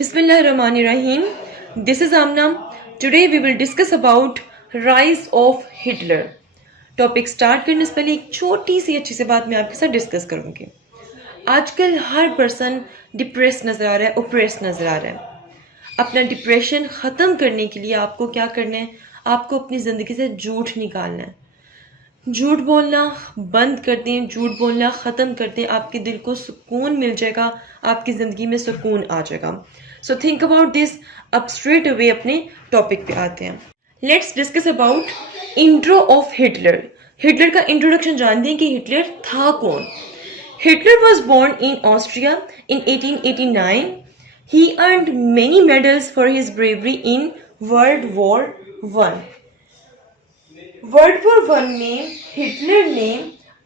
Bismillahirrahmanirrahim. This is Amna. Today we will discuss about rise of Hitler. Topic start करने से पहले एक छोटी सी अच्छी सी बात मैं आपके साथ डिस्कस करूंगी। आजकल हर पर्सन डिप्रेस नजर आ रहा है, ओप्रेस नजर आ रहा है। अपना डिप्रेशन खत्म करने के लिए आपको क्या करना है? आपको अपनी जिंदगी से झूठ निकालना है। झूठ बोलना बंद कर दें, झूठ बोलना ख़त्म कर दें, आपके दिल को सुकून मिल जाएगा, आपकी ज़िंदगी में सुकून आ जाएगा। So think about this. अब स्ट्रेट अवे अपने टॉपिक पे आते हैं। Let's discuss about intro of Hitler. Hitler का इंट्रोडक्शन जानते हैं कि हिटलर था कौन। Hitler was born in Austria in 1889। He earned many medals for his bravery in world war one. World war one में हिटलर ने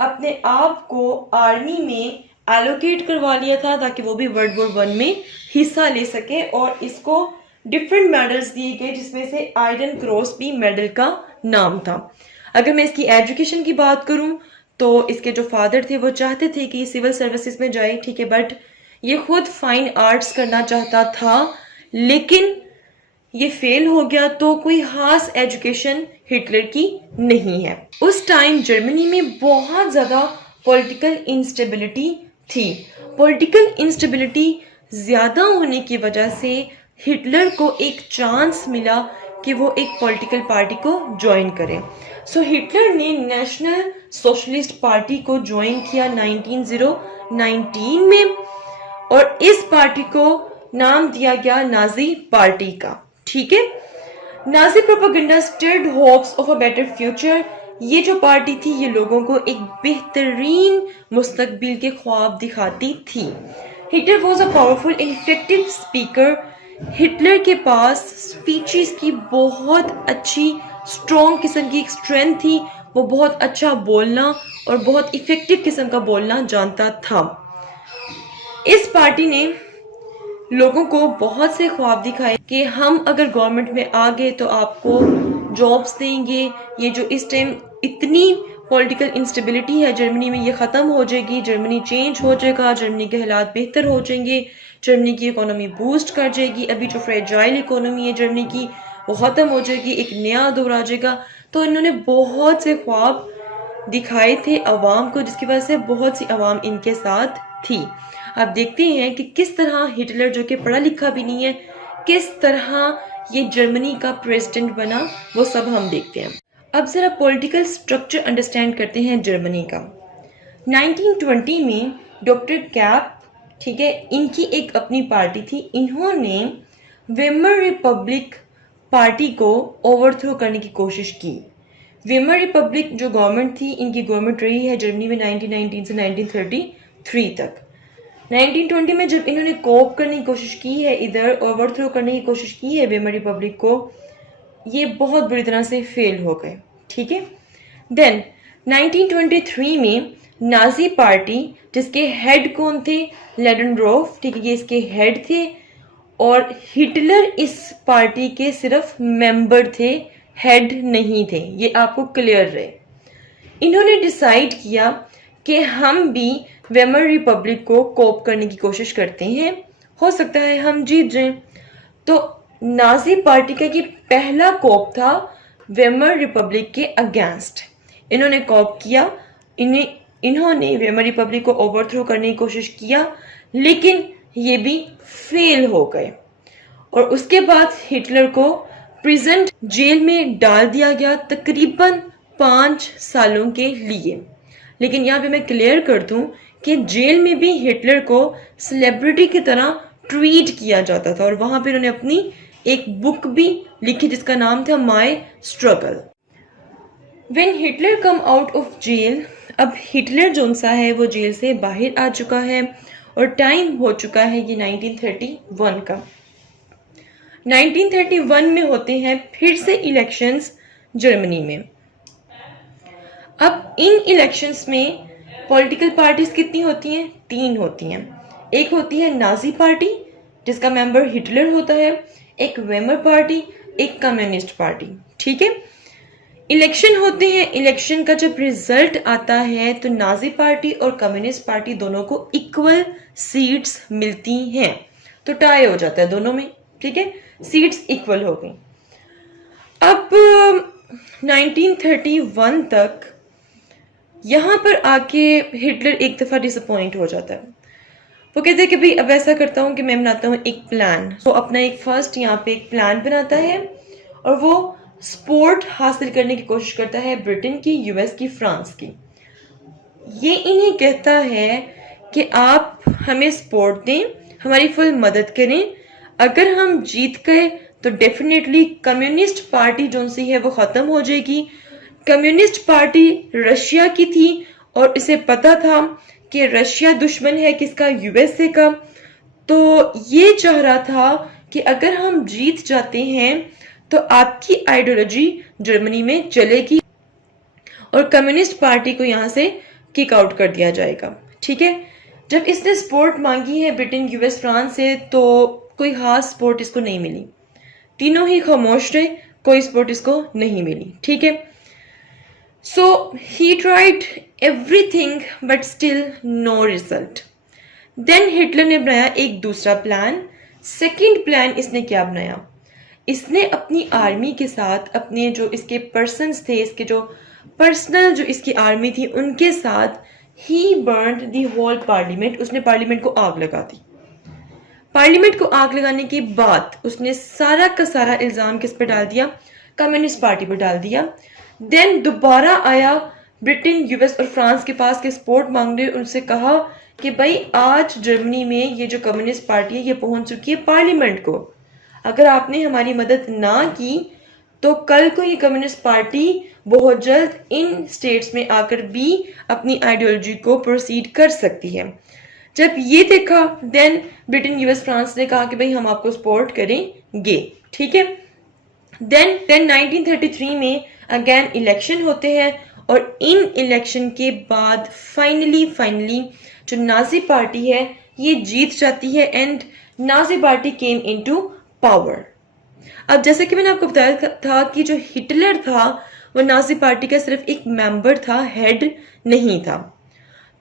अपने आप को आर्मी में एलोकेट करवा लिया था ताकि वो भी वर्ल्ड वॉर वन में हिस्सा ले सके, और इसको डिफरेंट मेडल्स दिए गए जिसमें से आयरन क्रॉस भी मेडल का नाम था। अगर मैं इसकी एजुकेशन की बात करूं तो इसके जो फादर थे वो चाहते थे कि सिविल सर्विसेज में जाए, ठीक है, बट ये खुद फाइन आर्ट्स करना चाहता था लेकिन ये फेल हो गया, तो कोई खास एजुकेशन हिटलर की नहीं है। उस टाइम जर्मनी में बहुत ज़्यादा पॉलिटिकल इंस्टेबिलिटी थी। पॉलिटिकल इंस्टेबिलिटी ज़्यादा होने की वजह से हिटलर को एक चांस मिला कि वो एक पॉलिटिकल पार्टी को ज्वाइन करे। सो हिटलर ने नेशनल सोशलिस्ट पार्टी को ज्वाइन किया 1919 में, और इस पार्टी को नाम दिया गया नाजी पार्टी का, ठीक है। Nazi propaganda stirred hopes of a better future. ये जो पार्टी थी ये लोगों को एक बेहतरीन मुस्तकबिल के ख्वाब दिखाती थी। Hitler was a powerful and effective speaker. Hitler के पास स्पीचेस की बहुत अच्छी स्ट्रॉन्ग किस्म की एक स्ट्रेंथ थी। वो बहुत अच्छा बोलना और बहुत इफेक्टिव किस्म का बोलना जानता था। इस पार्टी ने लोगों को बहुत से ख्वाब दिखाए कि हम अगर गवर्नमेंट में आ गए तो आपको जॉब्स देंगे। ये जो इस टाइम इतनी पॉलिटिकल इंस्टेबिलिटी है जर्मनी में, ये ख़त्म हो जाएगी, जर्मनी चेंज हो जाएगा, जर्मनी के हालात बेहतर हो जाएंगे, जर्मनी की इकोनॉमी बूस्ट कर जाएगी, अभी जो फ्रेजाइल इकोनॉमी है जर्मनी की वो ख़त्म हो जाएगी, एक नया दौर आ जाएगा। तो इन्होंने बहुत से ख्वाब दिखाए थे अवाम को, जिसकी वजह से बहुत सी अवाम इनके साथ थी। आप देखते हैं कि किस तरह हिटलर, जो कि पढ़ा लिखा भी नहीं है, किस तरह ये जर्मनी का प्रेसिडेंट बना, वो सब हम देखते हैं। अब जरा पॉलिटिकल स्ट्रक्चर अंडरस्टैंड करते हैं जर्मनी का। 1920 में डॉक्टर कैप, ठीक है, इनकी एक अपनी पार्टी थी। इन्होंने वेमर रिपब्लिक पार्टी को ओवरथ्रो करने की कोशिश की। वेमर रिपब्लिक जो गवर्नमेंट थी, इनकी गवर्नमेंट रही है जर्मनी में 1919 से 1933 तक। 1920 में जब इन्होंने कोप करने की कोशिश की है, इधर ओवरथ्रो करने की कोशिश की है वेमर रिपब्लिक को, ये बहुत बुरी तरह से फेल हो गए, ठीक है। देन 1923 में नाजी पार्टी, जिसके हेड कौन थे? लेडेनड्रोफ, ठीक है, ये इसके हेड थे, और हिटलर इस पार्टी के सिर्फ मेंबर थे, हेड नहीं थे, ये आपको क्लियर रहे। इन्होंने डिसाइड किया कि हम भी वेमर रिपब्लिक को कोप करने की कोशिश करते हैं, हो सकता है हम जीत जाएं। तो नाजी पार्टी का ये पहला कोप था वेमर रिपब्लिक के अगेंस्ट। इन्होंने कोप किया, इन्होंने वेमर रिपब्लिक को ओवरथ्रो करने की कोशिश किया, लेकिन ये भी फेल हो गए, और उसके बाद हिटलर को प्रिजन जेल में डाल दिया गया तकरीबन 5 सालों के लिए। लेकिन यहाँ पे मैं क्लियर कर दूं कि जेल में भी हिटलर को सेलिब्रिटी की तरह ट्रीट किया जाता था, और वहां पे उन्होंने अपनी एक बुक भी लिखी जिसका नाम था my struggle. When Hitler came out of jail, अब हिटलर जो सा है वो जेल से बाहर आ चुका है, और टाइम हो चुका है ये 1931 का। 1931 में होते हैं फिर से इलेक्शंस जर्मनी में। अब इन इलेक्शंस में पॉलिटिकल पार्टीज कितनी होती हैं? 3 होती हैं। एक होती है नाजी पार्टी जिसका मेंबर हिटलर होता है, एक वेमर पार्टी, एक कम्युनिस्ट पार्टी, ठीक है। इलेक्शन होते हैं, इलेक्शन का जब रिजल्ट आता है तो नाजी पार्टी और कम्युनिस्ट पार्टी दोनों को इक्वल सीट्स मिलती हैं। तो टाई हो जाता है दोनों में, ठीक है, सीट्स इक्वल हो गई। अब 1931 तक यहाँ पर आके हिटलर एक दफ़ा डिसअपॉइंट हो जाता है। वो कहते हैं कि भाई अब ऐसा करता हूँ कि मैं बनाता हूँ एक प्लान। तो अपना एक फर्स्ट यहाँ पे एक प्लान बनाता है और वो सपोर्ट हासिल करने की कोशिश करता है ब्रिटेन की, यूएस की, फ्रांस की। ये इन्हें कहता है कि आप हमें सपोर्ट दें, हमारी फुल मदद करें, अगर हम जीत गए तो डेफिनेटली कम्युनिस्ट पार्टी जो सी है वो ख़त्म हो जाएगी। कम्युनिस्ट पार्टी रशिया की थी और इसे पता था कि रशिया दुश्मन है किसका, यूएसए का। तो ये चाह रहा था कि अगर हम जीत जाते हैं तो आपकी आइडियोलॉजी जर्मनी में चलेगी और कम्युनिस्ट पार्टी को यहाँ से किक आउट कर दिया जाएगा, ठीक है। जब इसने सपोर्ट मांगी है ब्रिटेन, यूएस, फ्रांस से, तो कोई खास सपोर्ट इसको नहीं मिली। तीनों ही खामोश रहे, कोई सपोर्ट इसको नहीं मिली, ठीक है। So he tried everything but still no result. Then Hitler ने बनाया एक दूसरा प्लान। सेकंड प्लान इसने क्या बनाया, इसने अपनी आर्मी के साथ, अपने जो इसके पर्सन्स थे, इसके जो पर्सनल जो इसकी आर्मी थी, उनके साथ ही बर्न्ड द होल पार्लियामेंट। उसने पार्लियामेंट को आग लगा दी। पार्लियामेंट को आग लगाने के बाद उसने सारा का सारा इल्जाम किस पे डाल दिया, कम्युनिस्ट पार्टी पे डाल दिया। देन दोबारा आया ब्रिटेन, यूएस और फ्रांस के पास के सपोर्ट मांगने, उनसे कहा कि भाई आज जर्मनी में ये जो कम्युनिस्ट पार्टी है ये पहुंच चुकी है पार्लियामेंट को, अगर आपने हमारी मदद ना की तो कल को ये कम्युनिस्ट पार्टी बहुत जल्द इन स्टेट्स में आकर भी अपनी आइडियोलॉजी को प्रोसीड कर सकती है। जब ये देखा देन ब्रिटेन, यूएस, फ्रांस ने कहा कि भाई हम आपको सपोर्ट करेंगे, ठीक है। देन 1933 में अगेन इलेक्शन होते हैं और इन इलेक्शन के बाद फाइनली जो नाजी पार्टी है ये जीत जाती है and Nazi party came into power. अब जैसे कि मैंने आपको बताया था कि जो हिटलर था वो नाजी पार्टी का सिर्फ एक मेंबर था, हेड नहीं था।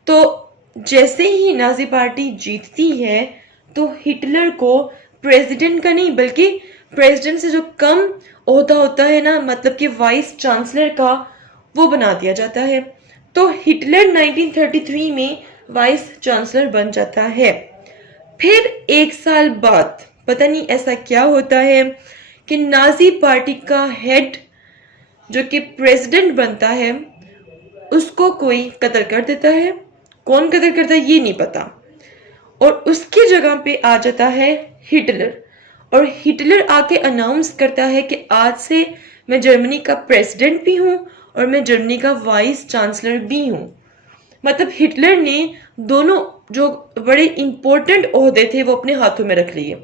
तो जैसे ही नाजी पार्टी जीतती है तो हिटलर को प्रेसिडेंट का नहीं बल्कि प्रेसिडेंट से जो कम ओहदा होता है ना, मतलब कि वाइस चांसलर का, वो बना दिया जाता है। तो हिटलर 1933 में वाइस चांसलर बन जाता है। फिर एक साल बाद पता नहीं ऐसा क्या होता है कि नाजी पार्टी का हेड जो कि प्रेसिडेंट बनता है उसको कोई कत्ल कर देता है। कौन कत्ल करता है ये नहीं पता, और उसकी जगह पे आ जाता है हिटलर। और हिटलर आके अनाउंस करता है कि आज से मैं जर्मनी का प्रेसिडेंट भी हूँ और मैं जर्मनी का वाइस चांसलर भी हूँ। मतलब हिटलर ने दोनों जो बड़े इंपॉर्टेंट ओहदे थे वो अपने हाथों में रख लिए,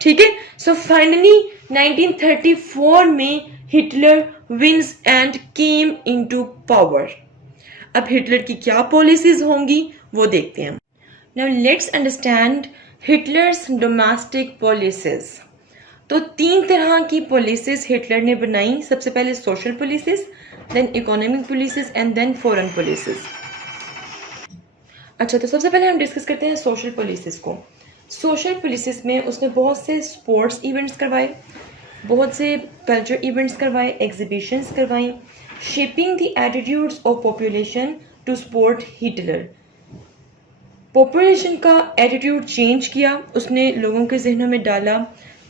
ठीक है। सो फाइनली 1934 में Hitler wins and came into power. अब हिटलर की क्या पॉलिसीज होंगी वो देखते हैं। Now let's understand Hitler's domestic policies. तो 3 तरह की पॉलिसीज हिटलर ने बनाई। सबसे पहले social policies, then economic policies and then foreign policies. अच्छा, तो सबसे पहले हम डिस्कस करते हैं सोशल पॉलिसीज को। सोशल पॉलिसीज में उसने बहुत से स्पोर्ट्स इवेंट्स करवाए, बहुत से कल्चर इवेंट्स करवाए, एग्जीबिशंस करवाई, shaping the attitudes of population to support Hitler. Population का एटीट्यूड चेंज किया, उसने लोगों के जहनों में डाला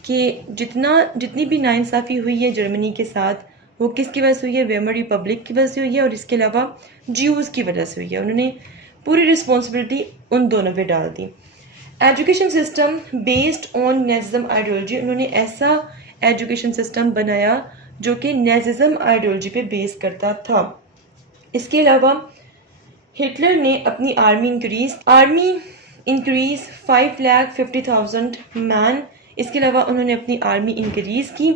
कि जितनी भी नाइंसाफ़ी हुई है जर्मनी के साथ वो किसकी वजह से हुई है, वेमर रिपब्लिक की वजह से हुई है और इसके अलावा ज्यूज़ की वजह से हुई है। उन्होंने पूरी रिस्पॉन्सिबिलिटी उन दोनों पे डाल दी। Education system based on Nazism ideology, उन्होंने ऐसा एजुकेशन सिस्टम बनाया जो कि नेज़िज्म आइडियोलॉजी पे बेस करता था। इसके अलावा हिटलर ने अपनी आर्मी इंक्रीज 5,50,000 मैन। इसके अलावा उन्होंने अपनी आर्मी इंक्रीज की।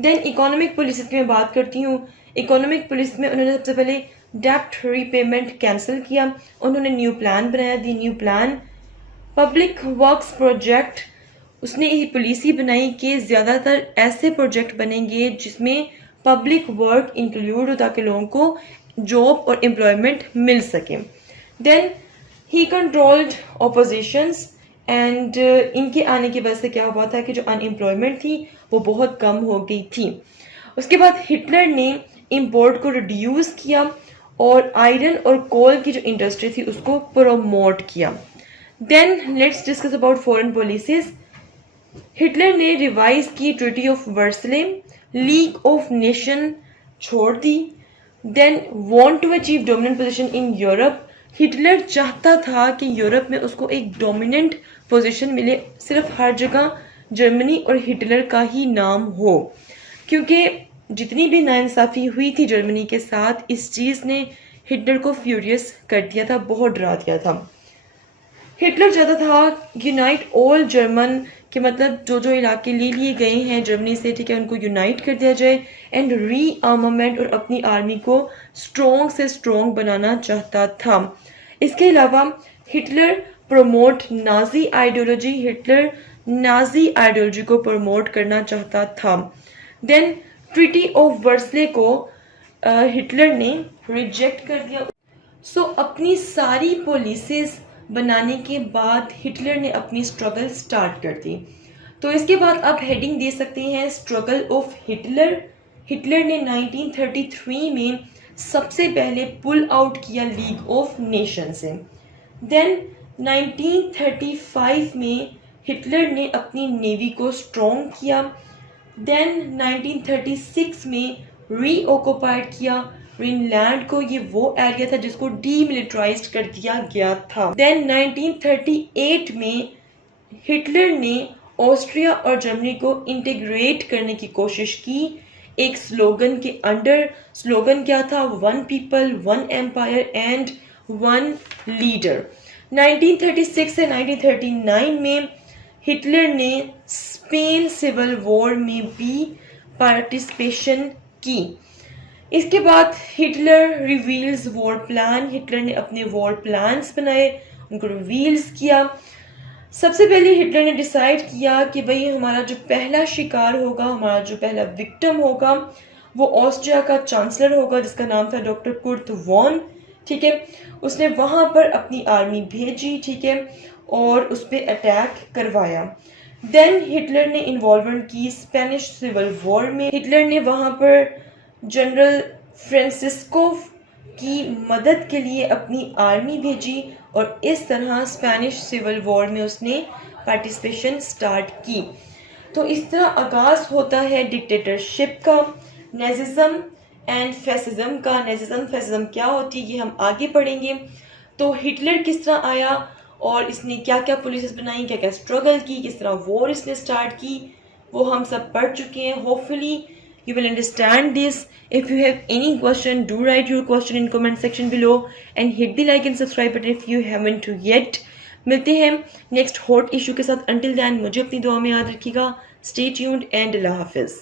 देन इकोनॉमिक पॉलिसीज की मैं बात करती हूँ। इकोनॉमिक पॉलिसी में उन्होंने सबसे पहले डेप्ट रीपेमेंट कैंसिल किया। उन्होंने न्यू प्लान बनाया, दी new plan. Public works project, उसने ये पॉलिसी बनाई कि ज़्यादातर ऐसे प्रोजेक्ट बनेंगे जिसमें पब्लिक वर्क इंक्लूड हो ताकि लोगों को जॉब और एम्प्लॉयमेंट मिल सके। Then he controlled oppositions and इनके आने की वजह से क्या हुआ था कि जो अनएम्प्लॉयमेंट थी वो बहुत कम हो गई थी। उसके बाद हिटलर ने इंपोर्ट को रिड्यूस किया और आयरन और कोल की जो इंडस्ट्री थी उसको प्रमोट किया। Then let's discuss about foreign policies. Hitler ने रिवाइज की treaty of Versailles, league of nation छोड़ दी। Then want to achieve dominant position in Europe. Hitler चाहता था कि यूरोप में उसको एक डोमिनेंट पोजीशन मिले, सिर्फ हर जगह जर्मनी और हिटलर का ही नाम हो, क्योंकि जितनी भी नाइंसाफ़ी हुई थी जर्मनी के साथ, इस चीज़ ने हिटलर को फ्यूरियस कर दिया था, बहुत डरा दिया था। हिटलर चाहता था यूनाइट ऑल जर्मन, कि मतलब जो जो इलाके ले लिए गए हैं जर्मनी से, ठीक है, उनको यूनाइट कर दिया जाए एंड री आर्मामेंट और अपनी आर्मी को स्ट्रॉन्ग से स्ट्रॉन्ग बनाना चाहता था। इसके अलावा Hitler promote Nazi ideology, Hitler Nazi ideology को प्रमोट करना चाहता था। देन ट्रीटी ऑफ वर्सले को हिटलर ने रिजेक्ट कर दिया। सो अपनी सारी पॉलिसीज बनाने के बाद हिटलर ने अपनी स्ट्रगल स्टार्ट कर दी। तो इसके बाद आप हेडिंग दे सकते हैं स्ट्रगल ऑफ हिटलर। हिटलर ने 1933 में सबसे पहले पुल आउट किया लीग ऑफ नेशन से। देन 1935 में हिटलर ने अपनी नेवी को स्ट्रॉन्ग किया। देन 1936 में रीऑक्युपाइड किया ग्रीनलैंड को, ये वो एरिया था जिसको डीमिलिटराइज्ड कर दिया गया था। देन 1938 में हिटलर ने ऑस्ट्रिया और जर्मनी को इंटीग्रेट करने की कोशिश की एक स्लोगन के अंडर। स्लोगन क्या था? One people, one empire and one leader. 1936 से 1939 में हिटलर ने स्पेन सिविल वॉर में भी पार्टिसिपेशन की। इसके बाद Hitler reveals war plan. Hitler ने अपने वॉर प्लान्स बनाए, उनको रिवील्स किया। सबसे पहले हिटलर ने डिसाइड किया कि भाई हमारा जो पहला शिकार होगा, हमारा जो पहला विक्टिम होगा, वो ऑस्ट्रिया का चांसलर होगा जिसका नाम था डॉक्टर कुर्ट वॉन। ठीक है, उसने वहां पर अपनी आर्मी भेजी, ठीक है, और उस पर अटैक करवाया। देन हिटलर ने इन्वॉल्वमेंट की स्पेनिश सिविल वॉर में। हिटलर ने वहां पर जनरल फ्रांसिस्को की मदद के लिए अपनी आर्मी भेजी और इस तरह स्पेनिश सिविल वॉर में उसने पार्टिसिपेशन स्टार्ट की। तो इस तरह आगाज होता है डिक्टेटरशिप का, नेजिज्म एंड फैसिज्म का। नेजिज्म फैसिज्म क्या होती है ये हम आगे पढ़ेंगे। तो हिटलर किस तरह आया और इसने क्या क्या पॉलिसीज बनाई, क्या क्या स्ट्रगल की, किस तरह वॉर इसने स्टार्ट की, वो हम सब पढ़ चुके हैं। Hopefully you will understand this. If you have any question, do write your question in comment section below and hit the like and subscribe button if you haven't yet. मिलते हैं नेक्स्ट हॉट इशू के साथ। Until then मुझे अपनी दुआ में याद रखिएगा। Stay tuned and अल्लाह हाफिज़।